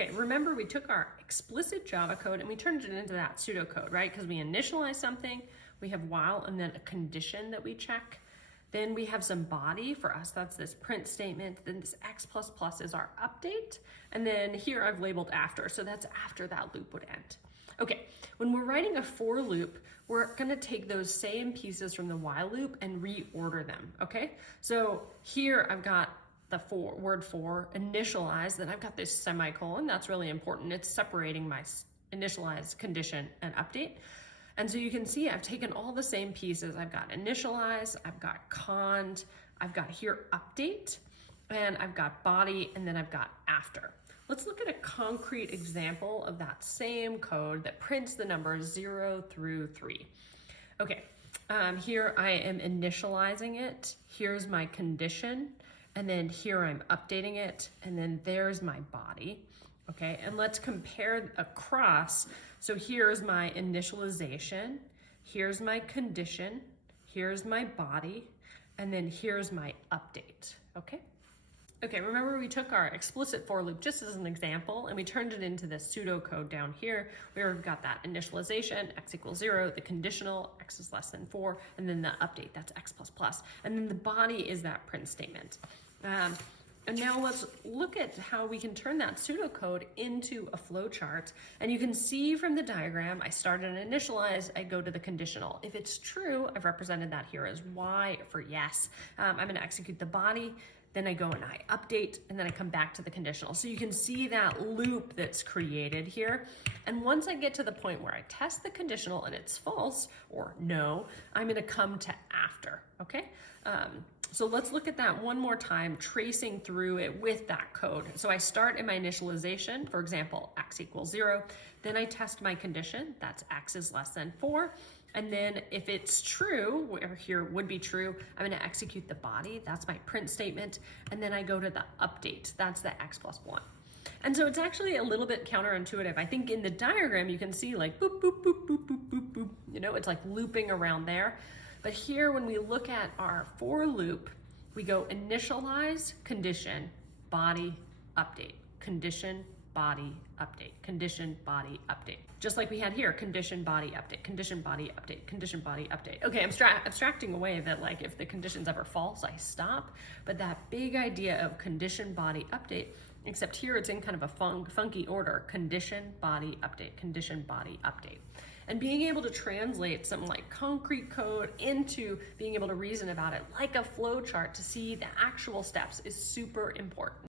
Okay, remember we took our explicit Java code and we turned it into that pseudocode, right? Because we initialize something, we have while and then a condition that we check. Then we have some body. For us, that's this print statement. Then this x++ is our update. And then here I've labeled after, so that's after that loop would end. Okay, when we're writing a for loop, we're gonna take those same pieces from the while loop and reorder them, okay? So here I've got the word for initialize, then I've got this semicolon. That's really important. It's separating my initialize, condition, and update. And so you can see I've taken all the same pieces. I've got initialize, I've got cond, I've got here update, and I've got body, and then I've got after. Let's look at a concrete example of that same code that prints the numbers 0 through 3. Okay, here I am initializing it. Here's my condition, and then here I'm updating it, and then there's my body. Okay, and let's compare across. So here's my initialization, here's my condition, here's my body, and then here's my update, okay? Okay, remember we took our explicit for loop just as an example and we turned it into this pseudocode down here where we've got that initialization, x = 0, the conditional, x is less than 4, and then the update, that's x++. And then the body is that print statement. And now let's look at how we can turn that pseudocode into a flowchart. And you can see from the diagram, I start at initialize, I go to the conditional. If it's true, I've represented that here as Y for yes. I'm gonna execute the body, then I go and I update, and then I come back to the conditional. So you can see that loop that's created here. And once I get to the point where I test the conditional and it's false or no, I'm gonna come to after, okay? So let's look at that one more time, tracing through it with that code. So I start in my initialization, for example, x = 0. Then I test my condition, that's x is less than 4. And then if it's true, where here would be true, I'm gonna execute the body, that's my print statement. And then I go to the update, that's the x + 1. And so it's actually a little bit counterintuitive. I think in the diagram, you can see like boop, boop, boop, boop, boop, boop, boop. You know, it's like looping around there. But here, when we look at our for loop, we go initialize, condition, body, update, condition, body, update, condition, body, update. Just like we had here, condition, body, update, condition, body, update, condition, body, update. Okay, I'm abstracting away that like if the condition's ever false, I stop. But that big idea of condition, body, update, except here it's in kind of a funky order, condition, body, update, condition, body, update. And being able to translate some like concrete code into being able to reason about it like a flow chart to see the actual steps is super important.